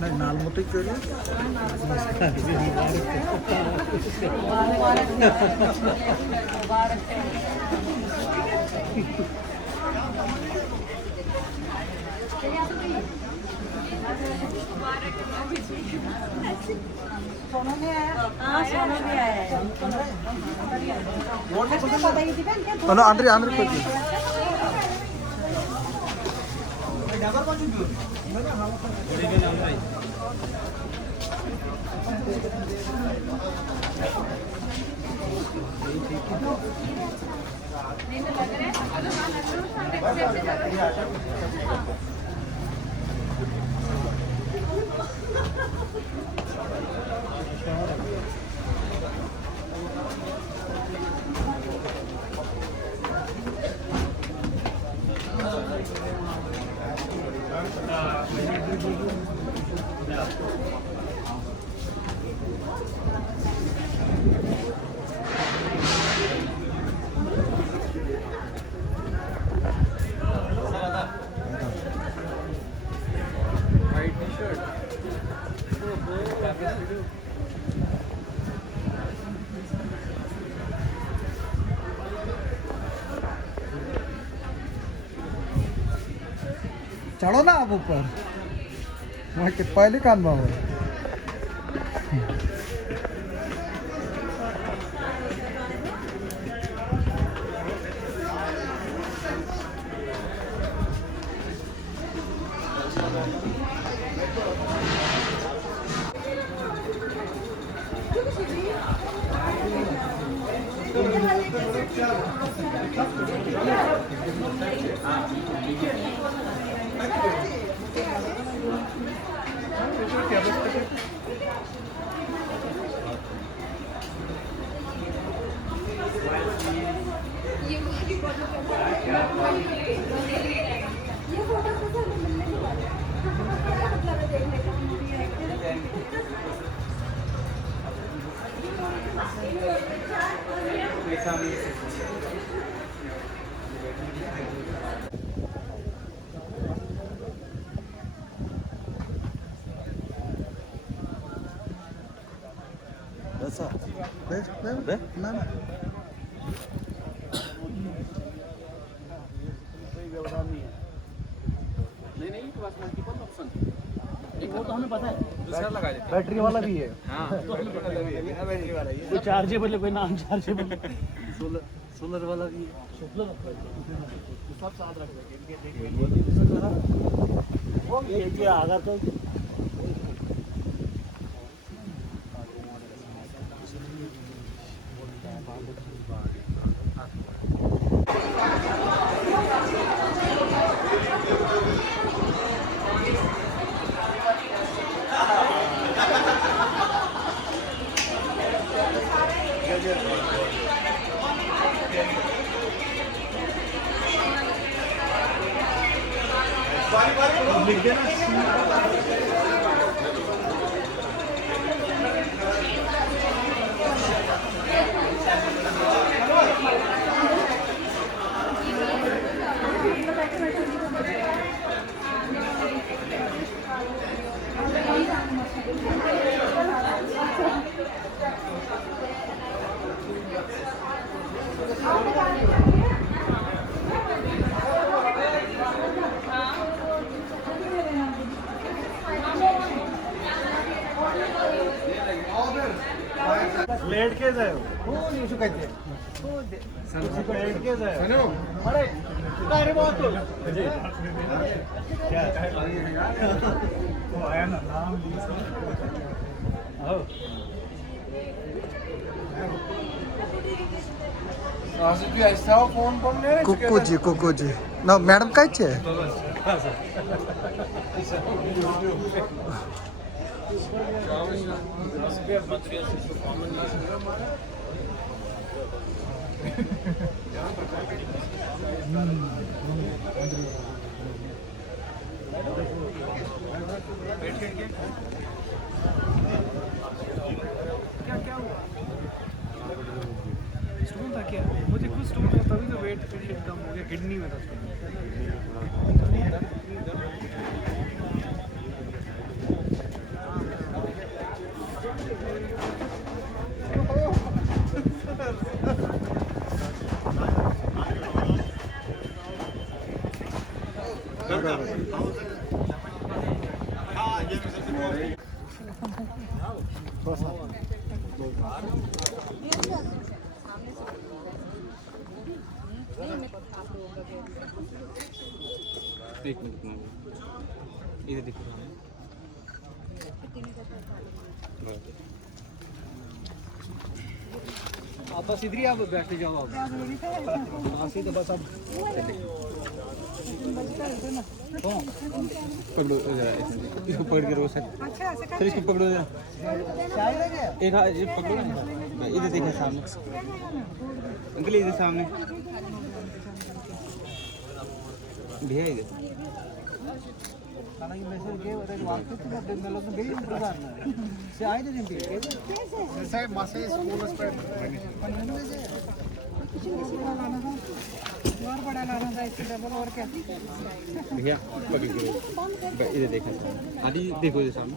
नहीं नाल मोती क्यों सोनू भी आया। हाँ सोनू भी आया है। अंदर अंदर चढ़ो ना आप ऊपर वहाँ के पहले काम में हो That's all. There? No, no. वो तो हमें पता है। बैटरी वाला भी है। हाँ बैटरी वाला ही है। कोई चार्जेबल है, कोई नॉन चार्जेबल। सोलर वाला भी है। सब साथ रख देंगे। अगर तो लिख देना लेट के जाओ हो नहीं सुकायचे हो सर लेट के जाओ सनो अरे काय रे बात तो क्या वो आया ना नाम ली आओ आज भी ऐसा फोन पण नाही कुकू जी ना मॅडम काय छे क्या हुआ? स्टोन था क्या? मुझे कुछ स्टोन था तभी तो वेट पेट कम हो गया, किडनी में था एक मिनट में इधर देखो आप बस इधर ही आप बैठे जाओ आप तो बस आप पकड़ो इसको पकड़ के रो सर सर इसको पकड़ो जरा एक हाथ ये पकड़ो ना इधर देखो सामने अंकल इधर सामने भैया इधर खाना की मैसेज के बता दो आपको तो मैं लोग गई इंतजार में से आए थे जिनके जैसे मैसेज स्कूल स्प्रेड और बड़ा लाना था इससे डबल और क्या भैया पकड़ के इधर देखो आदि देखो इधर सामने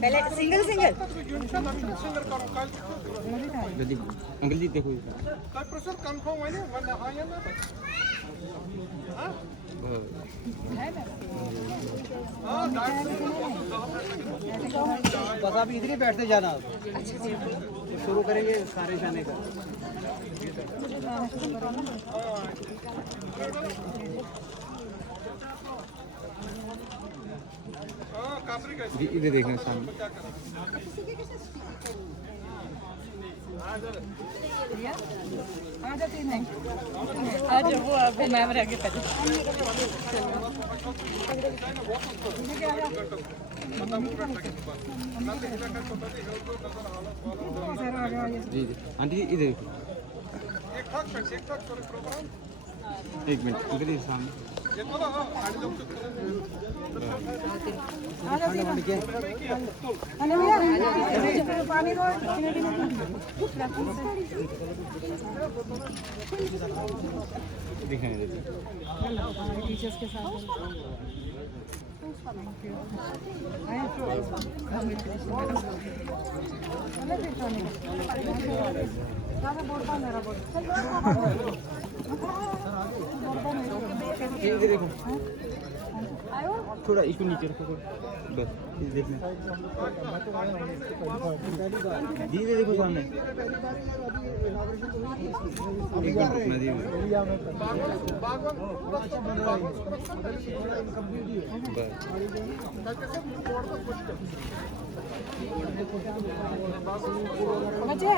पहले सिंगल सिंगल जल्दी अंकल जी देखो बस आप इधर ही बैठते जाना शुरू करेंगे सारे जाने का इधर देखना सामने आज वो अभी मैम रह गए पहले जी जी आंटी जी इधर एक मिनट इधर ही सामने दिखाने देते टीचर्स के साथ इधर देखो थोड़ा इसको नीचे रखो बस इधर देखना जी इधर देखो सामने एक मिनट रुकना जी बच्चे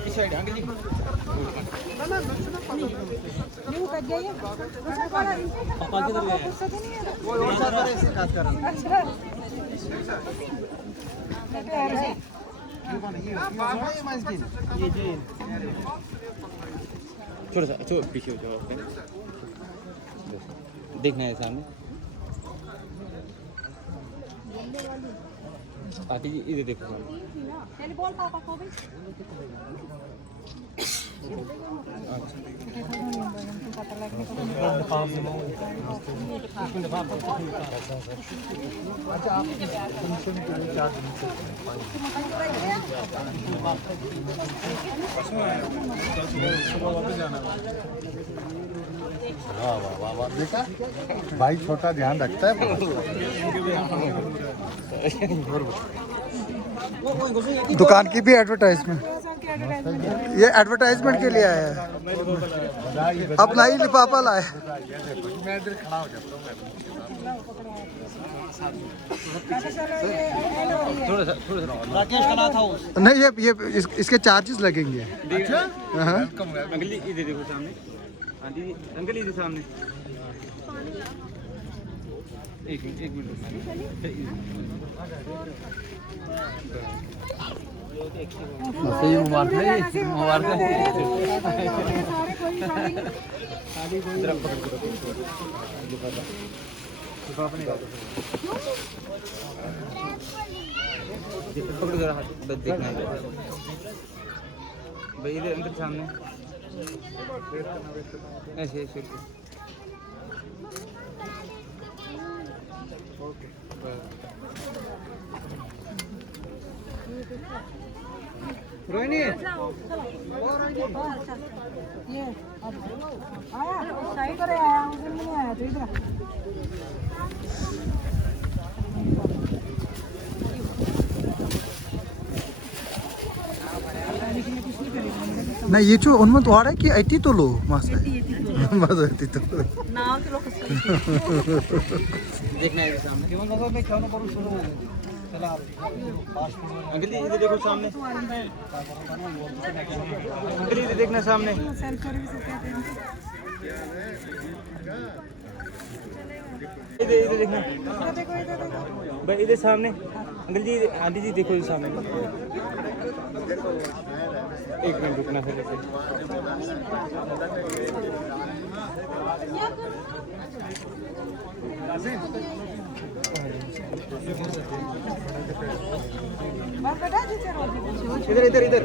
इस साइड अंकल जी पापा किधर गए वो ऐसे खास कर थोड़ा सा पीछे हो जाओ देखना है सामने आती जी इधर देखो सामने पहले बोल पापा को भी अच्छा आप फंक्शन के लिए 4 दिन से वापस जाना वाह वाह वाह वाह देखा भाई छोटा ध्यान रखता है दुकान की भी एडवर्टाइजमेंट ये एडवर्टाइजमेंट के लिए आया है। अपना ही लिफाफा लाए। मैं इधर खड़ा हो जाता हूँ। राकेश का नाम था उस नहीं ये इसके चार्जेस लगेंगे। अच्छा हाँ अंकल जी इधर देखो सामने। हाँ जी अंकल इधर सामने। एक मिनट पकड़ो जरा हाथ बस देखना है भाई इधर अंकल सामने ऐसे ऐसे रोहिणी ये आया सही करे आया उस दिन नहीं आया तो इधर नहीं ये जो उनमें तो आ रहा है कि ऐती तो लो मस्त है मस्त ऐती तो नाव के लोग देखना है सामने जीवन दादा मैं क्या ना करूँ शुरू चला अंकल जी इधर देखो सामने अंकल इधर देखना सामने सेल्फ सर्विस कहते हैं इधर इधर देखना देखो इधर देखो भाई इधर सामने अंकल जी आंटी जी देखो इधर सामने एक मिनट रुकना फिर बस बेटा जी चलो इधर इधर इधर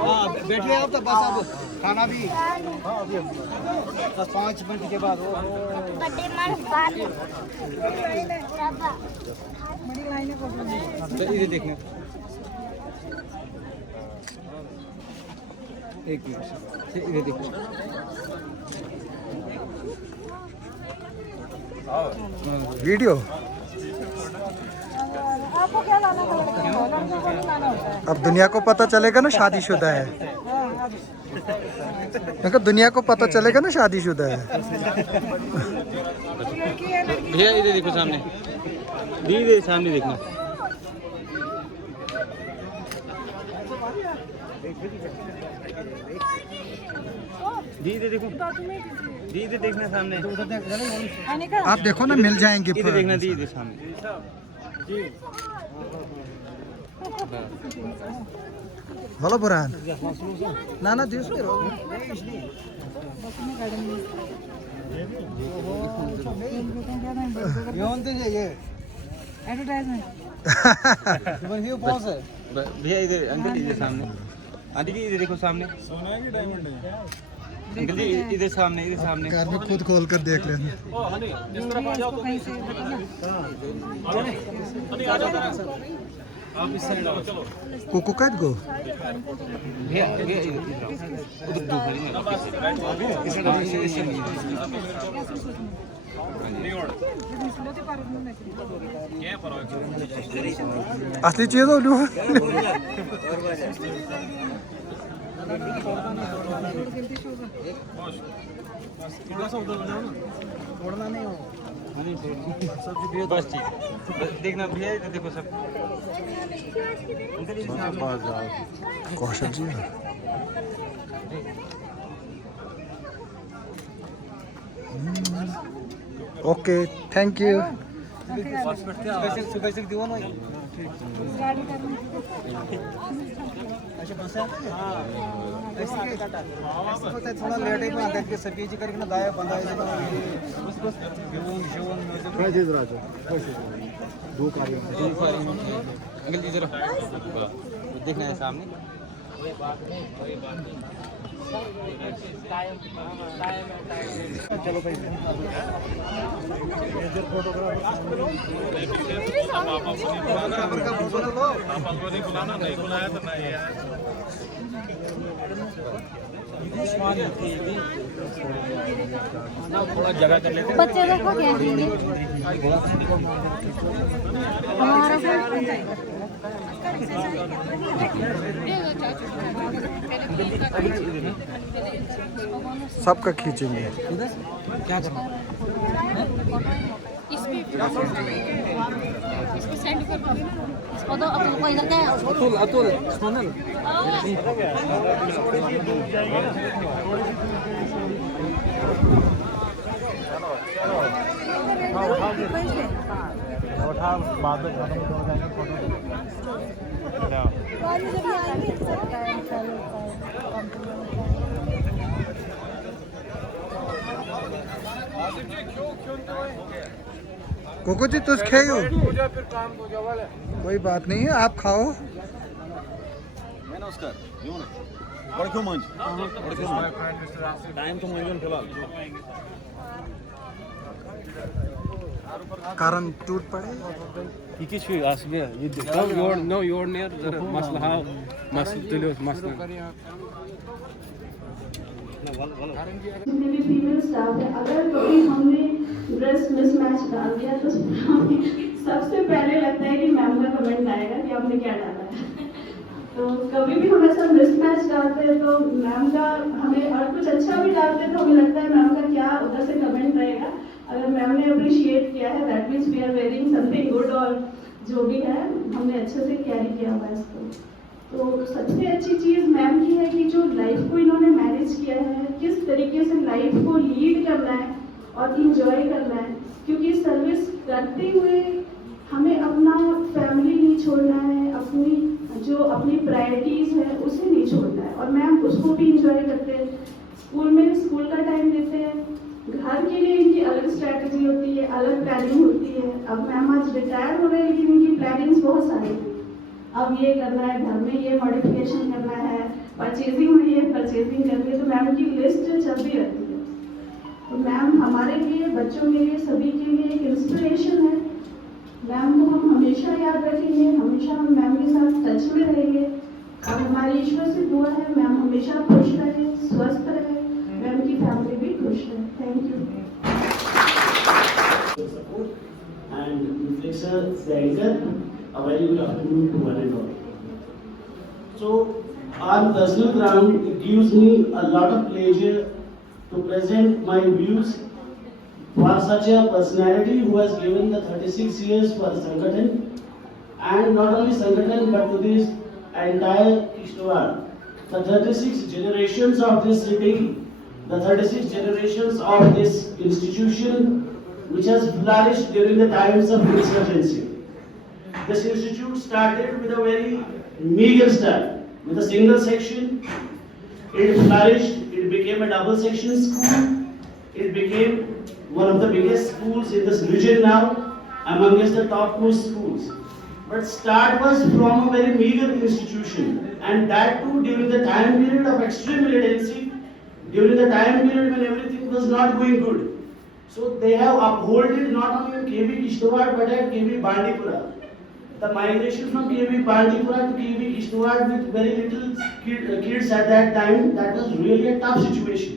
हाँ बैठ गए अब तो बस अब खाना भी 5 मिनट के बाद बड़ी लाइनें पड़ रही हैं इधर देखना एक मिनट इधर देखो वीडियो। आपको क्या लाना पड़ेगा लड़कों को नहीं लाना होता है अब दुनिया को पता चलेगा ना शादीशुदा है। मैं कहा दुनिया को पता चलेगा ना शादीशुदा है। लड़की है लड़की भैया इधर देखो सामने दीदी इधर सामने देखना दीदी देखो दीदी देखना सामने अनिका आप देखो ना मिल जाएंगे। इधर देखना दीदी सामने बोलो बुरहान ना ना दिस के ये एडवर्टाइजमेंट रिव्यू पहुंच है भैया इधर अंकल इधर सामने आंटी जी इधर देखो सामने अंकल जी इधर सामने कार में खुद खोल कर देख लेना। कहीं से आप इस साइड आओ चलो कुकु कद गो भैया भैया इधर उधर दूसरी में असली चीज हो लू छोड़ना नहीं हो बस ठीक देखना भैया इधर देखो सब कौशल जी ओके थैंक यू। पैसे दिवो ना गाड़ी करनी ऐसे बस है ऐसे थोड़ा लेट ही में देख के सभी जी करके ना दाया बंदा है जीवन राजा दो कार्य अंकल जी जरा देखना है सामने चलो भाई मेजर फोटोग्राफर थोड़ा जगह कर लेते बच्चे देखो क्या है हमारा सबका खींचेंगे। क्या करना इसको सेंड कर दो इसको दो अतुल को इधर क्या अतुल अतुल सोनल उठा बाद में खत्म हो जाएंगे फोटो। कोको जी तुझ खाओ, कोई बात नहीं है, आप खाओ। नमस्कार बड़को मंच टाइम तो मंजून फिलहाल कारण टूट पड़े। Hiç şey asmıyor. You're near the maslaha maslulios masla. जितने भी फीमेल स्टाफ है, अगर कभी हमने ड्रेस मिसमैच डाल दिया तो सबसे पहले लगता है कि मैम का कमेंट आएगा कि आपने क्या डाला है। तो कभी भी हम ऐसा मिसमैच डालते हैं तो मैम का हमें और कुछ अच्छा भी डालते हैं तो हमें लगता है मैम का क्या उधर से कमेंट रहेगा। अगर मैम ने अप्रिशिएट किया है that means we are wearing something good और जो भी है हमने अच्छे से कैरी किया हुआ है इसको। तो सबसे अच्छी चीज़ मैम की है कि जो लाइफ को इन्होंने मैनेज किया है, किस तरीके से लाइफ को लीड करना है और इंजॉय करना है, क्योंकि सर्विस करते हुए हमें अपना फैमिली नहीं छोड़ना है, अपनी जो अपनी प्रायोरिटीज़ है उसे नहीं छोड़ना है और मैम उसको भी इंजॉय करते हैं। स्कूल में स्कूल का टाइम देते हैं, घर के लिए इनकी अलग स्ट्रैटेजी होती है, अलग प्लानिंग होती है। अब मैम आज रिटायर हो रहे हैं लेकिन इनकी प्लानिंग्स बहुत सारी हैं। अब ये करना है, घर में ये मॉडिफिकेशन करना है, परचेजिंग में ये परचेजिंग करनी है, तो मैम की लिस्ट चलती रहती है। तो मैम हमारे लिए, बच्चों के लिए, सभी के लिए एक इंस्पिरेशन है। मैम को हम हमेशा याद रखेंगे, हमेशा हम मैम के साथ टच में रहेंगे और हमारी ईश्वर से दुआ है मैम हमेशा खुश रहे, स्वस्थ रहे, मैम की फैमिली भी खुश रहे। Thank you. And Mr. Sankar, a very good afternoon to one and all. So, on personal ground, it gives me a lot of pleasure to present my views for such a personality who has given the 36 years for the Sangathan, and not only Sangathan but to this entire Kishtwar. The 36 generations of this city, the 36 generations of this institution which has flourished during the times of insurgency. This institute started with a very meager start, with a single section. It flourished, it became a double section school. It became one of the biggest schools in this region now, amongst the topmost schools. But start was from a very meager institution, and that too during the time period of extreme militancy, during the time period when everything was not going good. So they have upholded not only in KB Kishtwar but at KB Bandipura. The migration from KB Bandipura to KB Kishtwar with very little kids at that time, that was really a tough situation.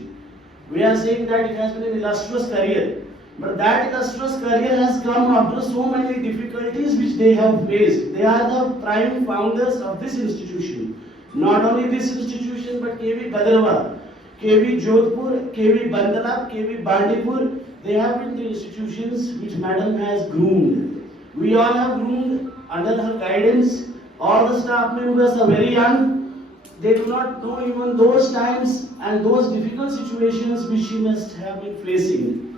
We are saying that it has been an illustrious career, but that illustrious career has come after so many difficulties which they have faced. They are the prime founders of this institution. Not only this institution but KB Badarwa, KB Jodhpur, KB Bandala, KB Bandipur, they have been the institutions which Madam has groomed. We all have groomed under her guidance. All the staff members are very young. They do not know even those times and those difficult situations which she must have been facing.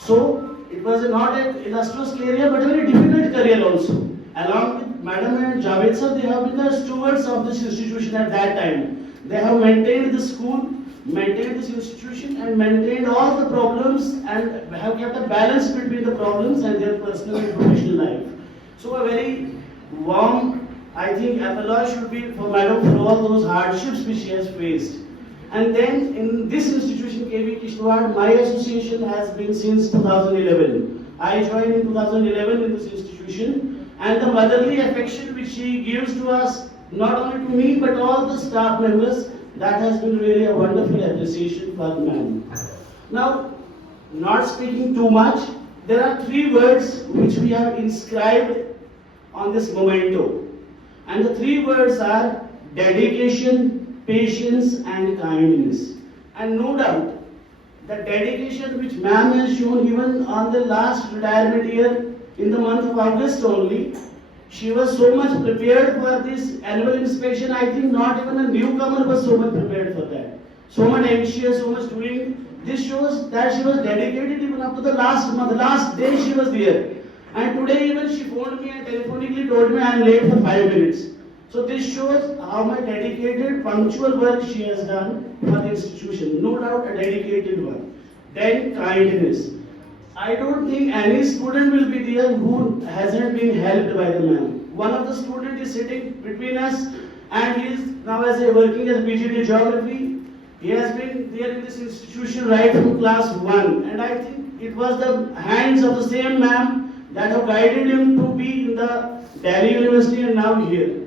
So it was not an illustrious career but a very difficult career also. Along with Madam and Javed sir, they have been the stewards of this institution at that time. They have maintained the school, maintained this institution and maintained all the problems and have kept a balance between the problems and their personal and professional life. So a very warm, I think, apology should be for Madam for all those hardships which she has faced. And then in this institution, KB Kishtwar, my association has been since 2011. I joined in 2011 in this institution, and the motherly affection which she gives to us, not only to me but all the staff members, that has been really a wonderful appreciation for the ma'am. Now, not speaking too much, there are 3 words which we have inscribed on this memento. And the 3 words are dedication, patience and kindness. And no doubt, the dedication which ma'am has shown even on the last retirement year in the month of August only, she was so much prepared for this annual inspection. I think not even a newcomer was so much prepared for that. So much anxious, so much doing. This shows that she was dedicated even up to the last month, the last day she was there. And today even she phoned me and telephonically told me I am late for 5 minutes. So this shows how much dedicated, punctual work she has done for the institution. No doubt a dedicated one. Then kindness. I don't think any student will be there who hasn't been helped by the ma'am. One of the students is sitting between us and he is now working as PGD Geography. He has been there in this institution right from class 1. And I think it was the hands of the same ma'am that have guided him to be in the Delhi University and now here.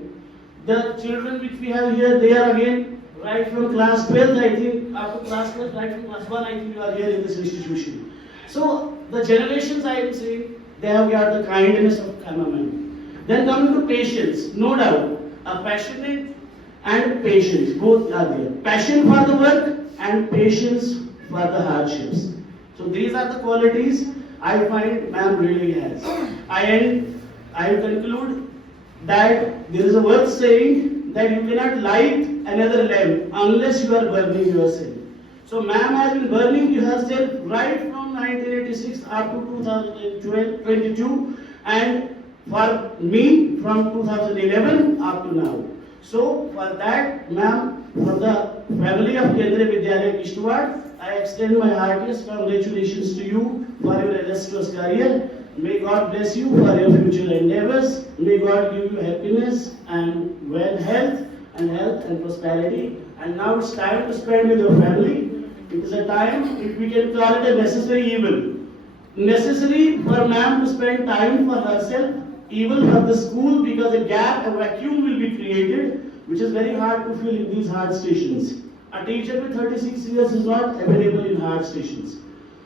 The children which we have here, they are again right from class 12, I think, after class 12, right from class 1, I think you are here in this institution. So, the generations I am saying, they have got the kindness of Kamaman. Then coming to patience, no doubt, a passionate and patience, both are there. Passion for the work and patience for the hardships. So, these are the qualities I find ma'am really has. I conclude that there is a word saying that you cannot light another lamp unless you are burning yourself. So ma'am has been burning herself right from 1986 up to 2022 and for me from 2011 up to now. So for that ma'am, for the family of Kendriya Vidyalaya Kishtwar, I extend my heartiest congratulations to you for your illustrious career. May God bless you for your future endeavors. May God give you happiness and health and prosperity. And now it's time to spend with your family. It is a time, if we can call it a necessary evil. Necessary for ma'am to spend time for herself, evil for the school because a gap, a vacuum will be created, which is very hard to fill in these hard stations. A teacher with 36 years is not available in hard stations.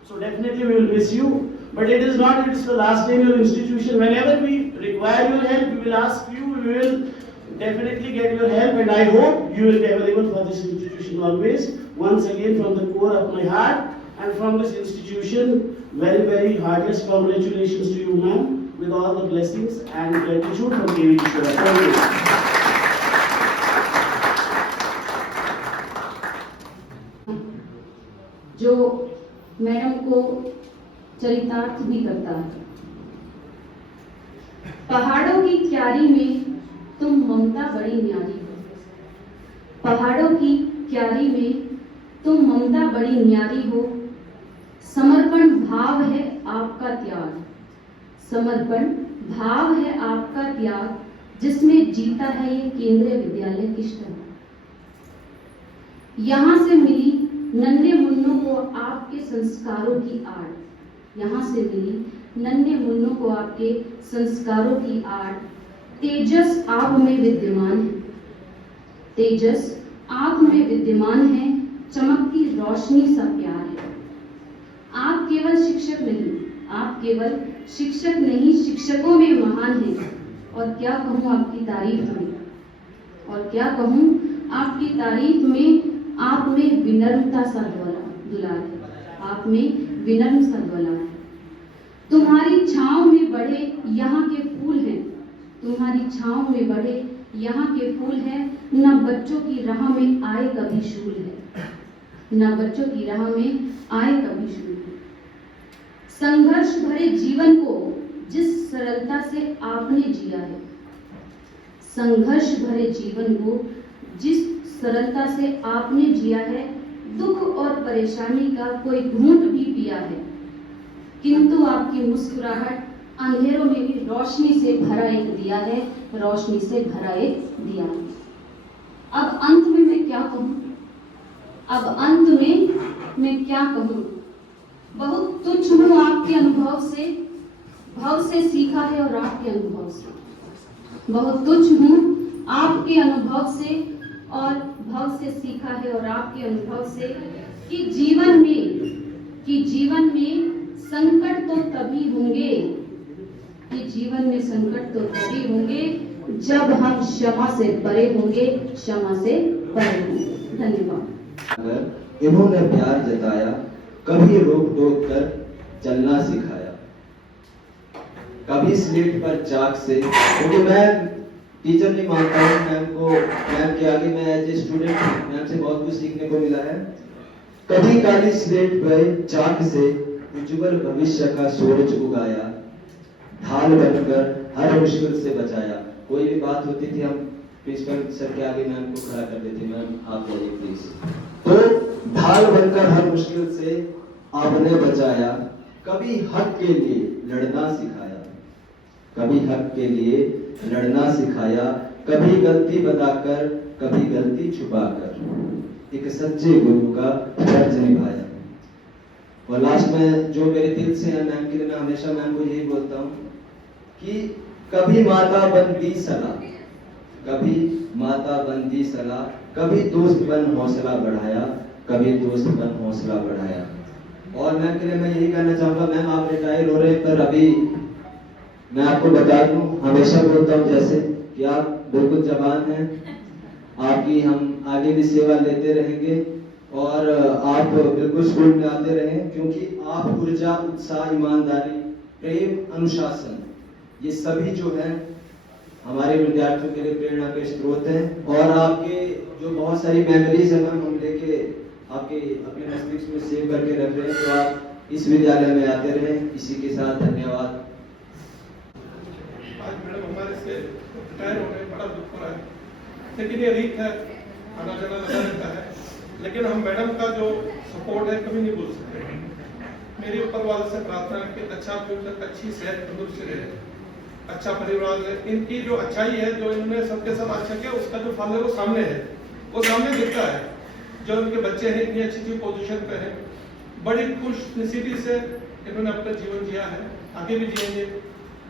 So definitely we will miss you. But it is not, it is the last day in your institution. Whenever we require your help, we will ask you, we will definitely get your help, and I hope you will be available for this institution always. Once again, from the core of my heart and from this institution, very, very heartiest congratulations to you, ma'am, with all the blessings and gratitude from KV Kishwar. Thank you. जो madam को चरितार्थ भी करता है। पहाड़ों की क्यारी में तुम ममता बड़ी न्यारी हो, पहाड़ों की क्यारी में तुम ममता बड़ी न्यारी हो, समर्पण भाव है आपका त्याग, समर्पण भाव है आपका त्याग, जिसमें जीता है ये केंद्रीय विद्यालय किश्तवाड़। यहाँ से मिली नन्हे मुन्नों को आपके संस्कारों की आड़, यहाँ से मिली नन्हे मुन्नों को आपके संस्कारों की आड़, तेजस आप में विद्यमान है, तेजस आप में विद्यमान है, चमकती रोशनी सा प्यार है। आप केवल शिक्षक नहीं, आप केवल शिक्षक नहीं, शिक्षकों में महान हैं। और क्या कहूँ आपकी तारीफ में, और क्या कहूँ आपकी तारीफ में, आप में विनम्रता सा दुलार है, आप में विनम्र सा दुलार है। तुम्हारी छांव में बढ़े यहाँ के फूल हैं, तुम्हारी छांव में बढ़े यहाँ के फूल हैं, न बच्चों की राह में आए कभी शूल है, न बच्चों की राह में आए कभी शूल है। संघर्ष भरे जीवन को जिस सरलता से आपने जिया है, संघर्ष भरे जीवन को जिस सरलता से आपने जिया है, दुख और परेशानी का कोई घूंट भी पिया है, किंतु आपकी मुस्कुराहट अंधेरों में भी रोशनी से भरा एक दिया है, रोशनी से भरा एक दिया है। अब अंत में मैं क्या कहूँ, अब अंत में मैं क्या कहूँ, बहुत तुच्छ हूँ आपके अनुभव से, भव से सीखा है और आपके अनुभव से, बहुत तुच्छ हूँ आपके अनुभव से और अनुभव से सीखा है और आपके अनुभव से कि जीवन में संकट तो तभी होंगे, जब हम क्षमा से परे होंगे, धन्यवाद। इन्होंने प्यार जताया, कभी रोक टोक कर चलना सिखाया, कभी स्लेट पर चाक से, क्योंकि मैं टीचर नहीं मानता हूँ मैम के आगे, मैं एज ए स्टूडेंट मैम से बहुत कुछ सीखने को मिला है। कभी काली स्लेट पर चाक से उज्जवल भविष्य का सूरज उगाया, ढाल बनकर हर मुश्किल से बचाया। कोई भी बात होती थी हम प्रिंसिपल सर के आगे मैम को खड़ा कर देते, मैम आप जाइए प्लीज। तो ढाल बनकर हर मुश्किल से आपने बचाया, कभी हक के लिए लड़ना सिखाया, कभी हक के लिए लड़ना सिखाया, कभी गलती बताकर कभी गलती छुपाकर एक सच्चे गुरु का फर्ज निभाया। और लास्ट में जो मेरे दिल से है मैम के लिए, मैं हमेशा मैम को यही बोलता हूँ कि कभी माता बंदी सलाह, कभी माता बंदी सलाह, कभी दोस्त बन हौसला बढ़ाया, कभी दोस्त बन हौसला बढ़ाया। और मैम के लिए मैं यही कहना चाहूंगा, मैम आप रिटायर हो रहे हैं, पर अभी मैं आपको बता दूं, हमेशा बोलता हूं जैसे कि आप बिल्कुल जवान हैं, आपकी हम आगे भी सेवा लेते रहेंगे और आप बिल्कुल स्कूल में आते रहें, क्योंकि आप ऊर्जा, उत्साह, ईमानदारी, प्रेम, अनुशासन, ये सभी जो है हमारे विद्यार्थियों के लिए प्रेरणा के स्रोत हैं। और आपके जो बहुत सारी मेमोरीज है मैम, हम लेके आपके अपने मस्तिष्क में सेव करके रख रहे हैं, तो आप इस विद्यालय में आते रहें। इसी के साथ धन्यवाद। आज मैडम हमारे से रिटायर हो गए, बड़ा दुख हो रहा है, लेकिन ये रीत है, आना जाना लगा रहता है। लेकिन हम मैडम का जो सपोर्ट है कभी नहीं भूल सकते। मेरी ऊपर वाले से प्रार्थना है कि अच्छा फ्यूचर, अच्छी सेहत, तंदुरुस्ती रहे, अच्छा परिवार है। इनकी जो अच्छाई है, जो इन्होंने सबके सब अच्छा किया, उसका जो फल है वो सामने है, वो सामने दिखता है। जो उनके बच्चे हैं इतनी अच्छी पोजीशन पे हैं, बड़ी खुश नसीबी से इन्होंने अपना जीवन जिया है, आगे भी जिएंगे।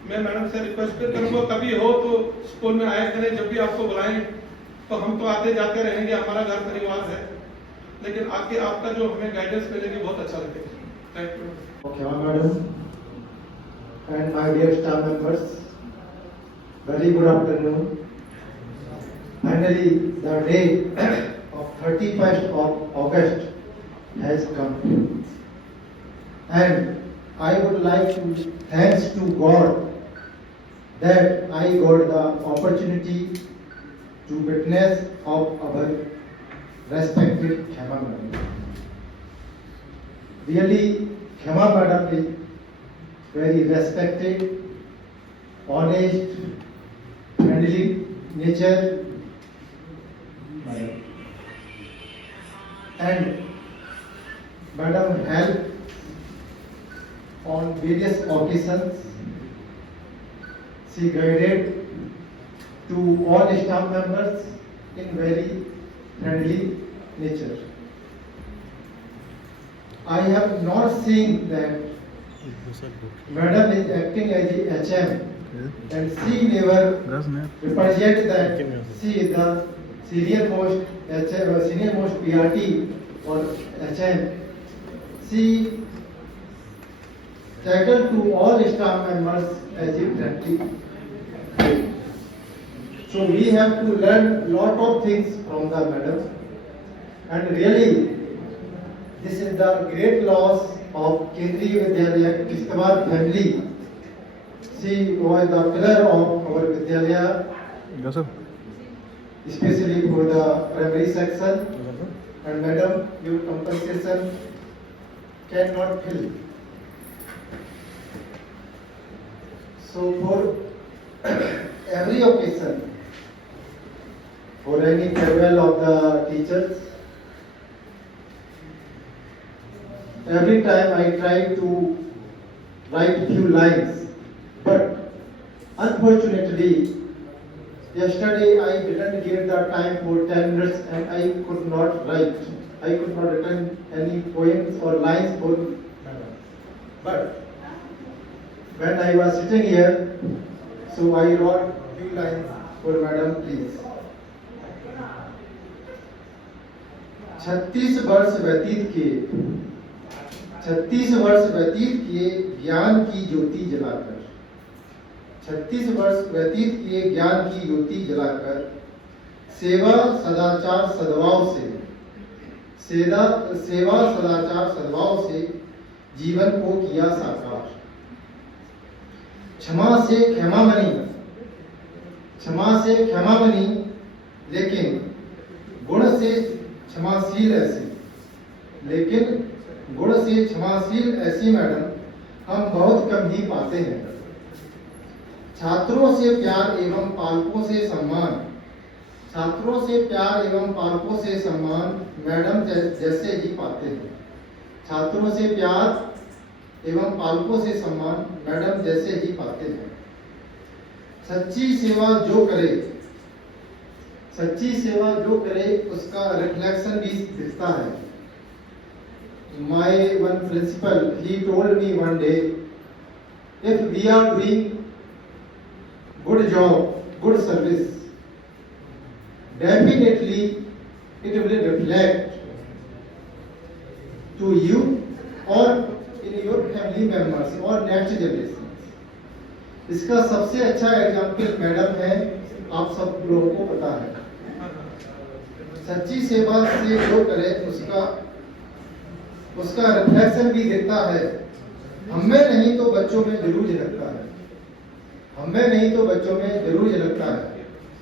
मैं मैडम से रिक्वेस्ट करूंगा, कभी हो तो स्कूल में आया करें, जब भी आपको बुलाएं तो हम तो आते जाते रहेंगे, हमारा घर परिवार है, लेकिन आके आपका जो हमें गाइडेंस मिलेगी बहुत अच्छा लगेगा। Thank you. Okay, madam and my dear staff members, very good afternoon. Finally, the day of 31st of August has come, and I would like to thanks to God that I got the opportunity to witness of our respected Khema madam. Really, Khema madam is very respected, honest, friendly nature madam. And madam helped on various occasions. She guided to all staff members in very friendly nature. I have not seen that madam is acting as the HM, and she never represent that she is the senior most HM or senior most PRT or HM. She tackled to all staff members as a friendly. So we have to learn lot of things from the madam, and really this is the great loss of Kendriya Vidyalaya Kishtwar family. She was the pillar of our Vidyalaya, especially for the primary section, and madam, your compensation cannot fill. So for every occasion, for any farewell of the teachers, every time I try to write few lines, but unfortunately yesterday I didn't get the time for 10 minutes and I could not write. I could not written any poems or lines for madam. But when I was sitting here, so I wrote few lines for madam, please. 36 वर्ष व्यतीत किए ज्ञान की ज्योति जलाकर, 36 वर्ष व्यतीत किए ज्ञान की ज्योति जलाकर, सेवा सदाचार सद्भाव से जीवन को किया साकार। क्षमा से क्षमा बनी, लेकिन गुण से क्षमाशील ऐसी मैडम हम बहुत कम ही पाते हैं। छात्रों से प्यार एवं पालकों से सम्मान मैडम जैसे ही पाते हैं। छात्रों से प्यार एवं पालकों से सम्मान मैडम जैसे ही पाते हैं। सच्ची सेवा जो करे उसका रिफ्लेक्शन भी दिखता है। My one principal, he told me one day, if we are doing good job, good service, definitely it will reflect to you or in your family members or next generation. इसका सबसे अच्छा example madam है, आप सब लोगों को पता है। सच्ची सेवा से जो करे उसका रिफ्लेक्शन भी दिखता है। हमें नहीं तो बच्चों में जरूर झलकता है।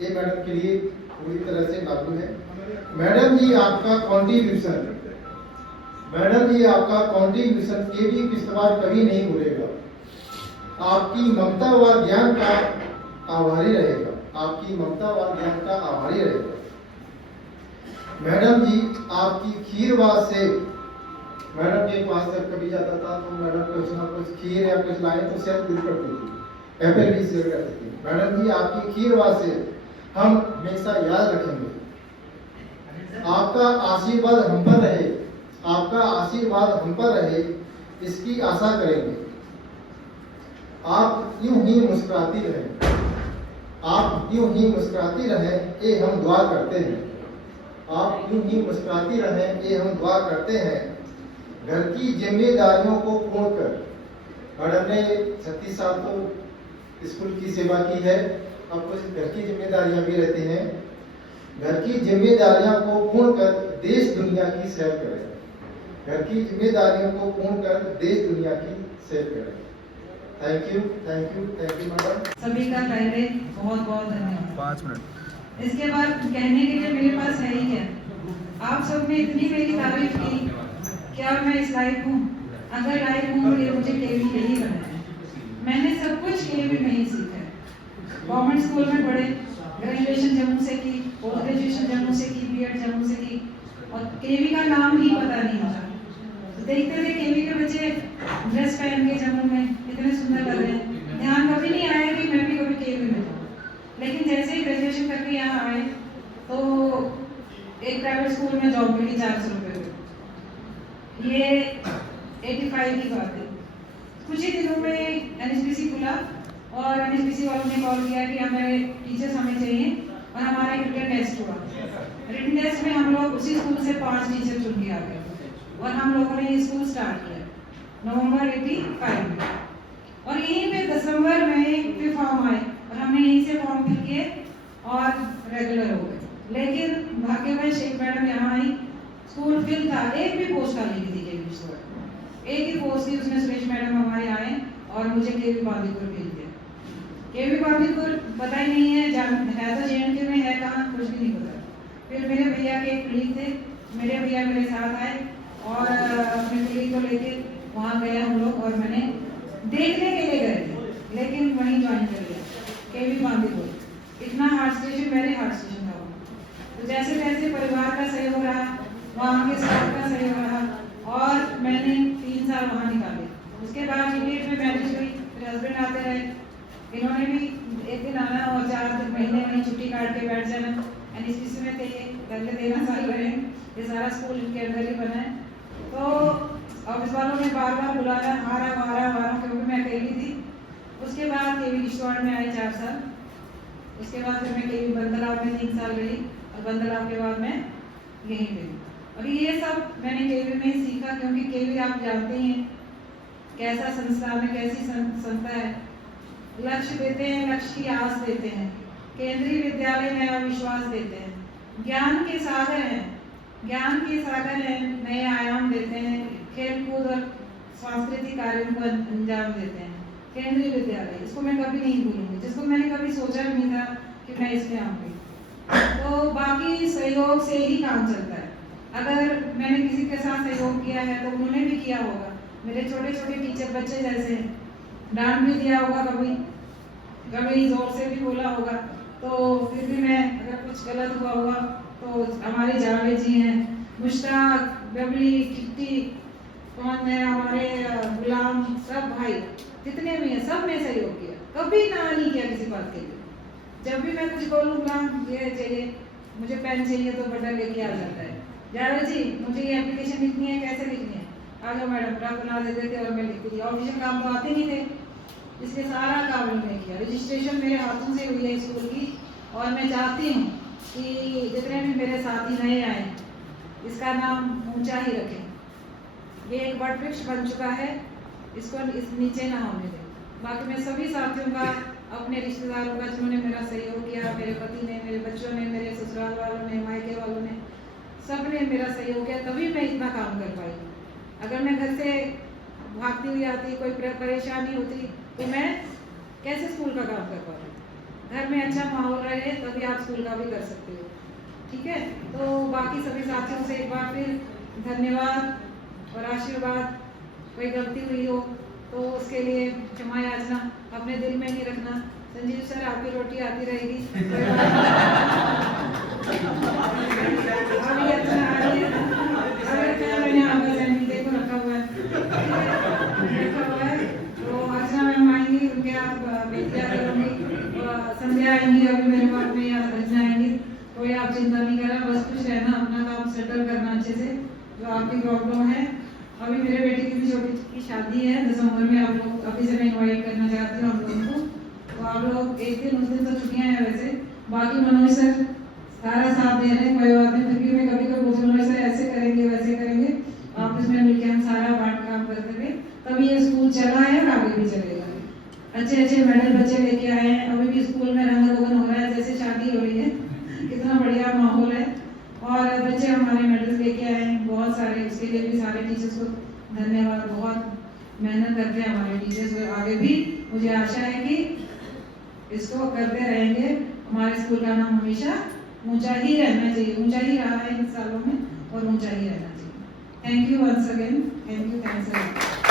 ये मैडम के लिए पूरी तरह से लागू है। मैडम जी आपका कॉन्ट्रीब्यूशन के भी किस्तेमाल कभी नहीं भूलेगा। आपकी ममता व ज्ञान का आभारी रहेगा। मैडम जी आपकी खीरवाद से, मैडम के पास जब कभी जाता था तो मैडम कुछ ना कुछ खीर या कुछ लाए तो शेयर पूरी करती थी, एप्पल भी शेयर करती थी। मैडम जी आपकी खीरवाद से हम हमेशा याद रखेंगे। आपका आशीर्वाद हम पर रहे, इसकी आशा करेंगे। आप यूं ही मुस्कुराती रहें, ये हम दुआ करते हैं। घर की जिम्मेदारियों को पूर्ण कर, मैडम ने 36 साल तो स्कूल की सेवा की है, अब कुछ घर की जिम्मेदारियां भी रहती हैं। घर की जिम्मेदारियों को पूर्ण कर देश दुनिया की सेवा करें। Thank you madam. सभी का पहले बहुत बहुत धन्यवाद। 5 मिनट। इसके बाद कहने के लिए मेरे पास है ही क्या। आप सब ने इतनी मेरी तारीफ की, क्या मैं इस लायक हूँ? अगर लायक हूँ तो ये मुझे केवी नहीं बनाया। मैंने सब कुछ केवी में ही सीखा है। गवर्नमेंट स्कूल में पढ़े, ग्रेजुएशन जम्मू से की, पोस्ट ग्रेजुएशन जम्मू से की, बीएड जम्मू से की, और केवी का नाम ही पता नहीं होता। तो देखते थे केवी के बच्चे ड्रेस पहन के जम्मू में इतने सुंदर लग रहे हैं, ध्यान कभी नहीं आया कि मैं भी कभी केवी में जाऊँ। लेकिन जैसे ही ग्रेजुएशन करके यहाँ आए तो एक प्राइवेट स्कूल में जॉब मिली 400 रुपये में। ये 85 की बात है। कुछ ही दिनों में एनएचपीसी खुला और एनएचपीसी वालों ने कॉल किया कि हमारे टीचर्स हमें चाहिए, और हमारा एक रिटन टेस्ट हुआ। रिटन टेस्ट में हम लोग उसी स्कूल से 5 टीचर चुन के आ गए और हम लोगों ने ये स्कूल स्टार्ट किया नवंबर 85 में। और यहीं पे दिसंबर में फिर फॉर्म आए और हमने यहीं से फॉर्म फिल किए और रेगुलर हो गए। लेकिन भाग्यवश एक मैडम यहाँ आई, स्कूल फिल था, एक भी पोस्ट खाली नहीं थी केवी स्कूल, एक ही पोस्ट थी, उसमें सुरेश मैडम हमारे आए और मुझे केवी बांदीपुर भेज दिया। केवी बांदीपुर पता ही नहीं है तो जेएनके में है कहाँ, कुछ भी नहीं पता। फिर मेरे भैया के एक कुलीग थे, मेरे भैया मेरे साथ आए और अपने कुलीग को लेके वहाँ गए हम लोग, और मैंने देखने के लिए गए थे लेकिन वहीं ज्वाइन कर लिया केवी बांदीपुर। इतना हार्ड स्टेशन, मेरे हार्ड स्टेशन था वहाँ। तो जैसे जैसे परिवार का सहयोग रहा, वहाँ के स्टाफ का सहयोग रहा, और मैंने 3 साल वहाँ निकाले। उसके बाद इमीडिएट में मैरिज हुई, फिर हस्बैंड आते रहे, इन्होंने भी एक दिन आना और 4 महीने में छुट्टी काट के बैठ जाना। एनएचपीसी में थे ये, पहले 13 साल रहे, ये सारा स्कूल इनके अंदर ही बना है। तो ऑफिस वालों ने बार बार बुलाया, आ रहा क्योंकि मैं अकेली थी। उसके बाद केवी किश्तवाड़ में आई 4 साल। उसके बाद फिर मैं केवी बंदलाव में 3 साल रही, और बंदलाव के बाद मैं यहीं पे। अभी ये सब मैंने केवी में ही सीखा, क्योंकि केवी आप जानते ही हैं कैसा संस्थान है, कैसी संस्था है। लक्ष्य देते हैं, लक्ष्य की आस देते हैं। केंद्रीय विद्यालय नया विश्वास देते हैं। ज्ञान के सागर हैं, ज्ञान के सागर हैं, नए आयाम देते हैं। खेल कूद और सांस्कृतिक कार्यों को अंजाम देते हैं। केंद्रीय विद्यालय, इसको मैं कभी नहीं भूलूंगी, जिसको मैंने कभी सोचा भी नहीं था कि मैं इसमें आऊंगी। तो बाकी सहयोग से ही काम चलता है। अगर मैंने किसी के साथ सहयोग किया है तो उन्होंने भी किया होगा। मेरे छोटे छोटे टीचर बच्चे जैसे डांट भी दिया होगा, कभी कभी जोर से भी बोला होगा, तो फिर भी मैं अगर कुछ गलत हुआ होगा तो हमारे जावेद जी हैं, मुश्ताक, बबली, किट्टी, कौन है हमारे गुलाम, सब भाई जितने भी हैं, सब ने सहयोग किया, कभी ना नहीं किया किसी बात के लिए। जब भी मैं कुछ बोलूँगा ये चाहिए, मुझे पेन चाहिए तो बटन लेके आ जाता है, जावेद जी मुझे ये एप्लीकेशन लिखनी है, कैसे लिखनी है, आ जाओ मैडम, ड्राफ्ट बना देते थे और मैं लिखती थी। ऑफिशियल काम तो आते नहीं थे, इसलिए सारा काम उन्होंने किया। रजिस्ट्रेशन मेरे हाथों से हुई है स्कूल की, और मैं चाहती हूँ कि जितने भी मेरे साथी नए आए इसका नाम ऊंचा ही रखें। ये एक वट वृक्ष बन चुका है, इसको इस नीचे ना होने दें। बाकी मैं सभी साथियों का, अपने रिश्तेदारों का जिन्होंने मेरा सहयोग किया, मेरे पति ने, मेरे बच्चों ने, मेरे ससुराल वालों ने, मायके वालों ने, सब ने मेरा सहयोग किया, तभी मैं इतना काम कर पाई। अगर मैं घर से भागती हुई आती, कोई परेशानी होती, तो मैं कैसे स्कूल का काम कर पाती। घर में अच्छा माहौल रहे तभी आप स्कूल का भी कर सकते हो। ठीक है, तो बाकी सभी साथियों से एक बार फिर धन्यवाद और आशीर्वाद। कोई गलती हुई हो तो उसके लिए क्षमा याचना, अपने दिल में नहीं रखना। संजीव सर आपकी रोटी आती रहेगी। अभी अच्छा आ रही है, मैंने आपका जन्म देखो रखा हुआ है, तो अर्चना मैम आएंगी, उनके आप बेटिया करूँगी, संध्या आएंगी, अभी मेरे पास में या अर्चना आएंगी, कोई आप चिंता नहीं करना, बस खुश रहना, अपना काम सेटल करना अच्छे से, जो आपकी प्रॉब्लम है। अभी मेरे बेटे की भी छोटी की शादी है दिसंबर में, आप लोग अभी से मैं इन्वाइट करना चाहती हूँ आप लोगों को, तो आप लोग एक दिन उस दिन तो छुट्टियाँ हैं वैसे। बाकी मनोज सर सारा साथ दे रहे हैं, कोई बात नहीं, फिर भी मैं कभी कभी पूछ मनोज सर ऐसे करेंगे वैसे करेंगे, आपस में मिलकर हम सारा बांट काम करते थे, तभी ये स्कूल चला है और आगे भी चलेगा। अच्छे अच्छे मेडल बच्चे लेके आए हैं, अभी भी स्कूल में रंग रोगन हो रहा है, जैसे शादी हो रही है, कितना बढ़िया माहौल है, और बच्चे हमारे मेडल्स लेके आए हैं बहुत सारे। उसके लिए भी सारे टीचर्स को धन्यवाद, बहुत मेहनत करते हैं हमारे टीचर्स, और आगे भी मुझे आशा है कि इसको करते रहेंगे। हमारे स्कूल का नाम हमेशा ऊंचा ही रहना चाहिए, ऊंचा ही रहा है इन सालों में और ऊंचा ही रहना चाहिए। Thank you once again, thank you, thanks again.